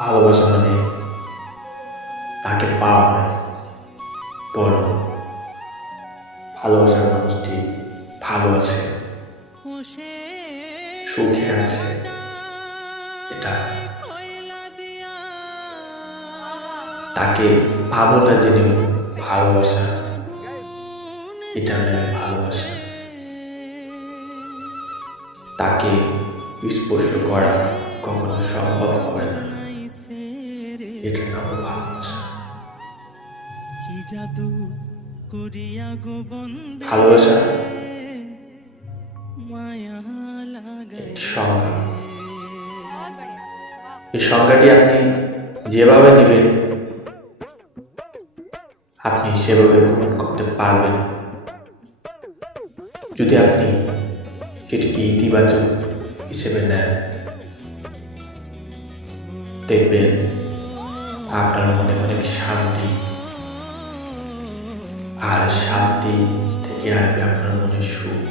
ভালোবাসা মানে তাকে পাওয়া নয়, বরং ভালোবাসার মানুষটি ভালো আছে, সুখে আছে, এটা তাকে ভাবো না জেনেও ভালোবাসা, এটা নয় ভালোবাসা। তাকে স্পর্শ করা কখনো সম্ভব হবে না, এটা নাম ভালোবাসা। ভালোবাসা একটি সংজ্ঞা। এই সংজ্ঞাটি আপনি যেভাবে নেবেন আপনি সেভাবে গ্রহণ করতে পারবেন। যদি আপনি সেটিকে ইতিবাচক হিসেবে নেন, দেখবেন আপনার মনে অনেক শান্তি, আর শান্তি থেকে আসবে আপনার মনে সুখ।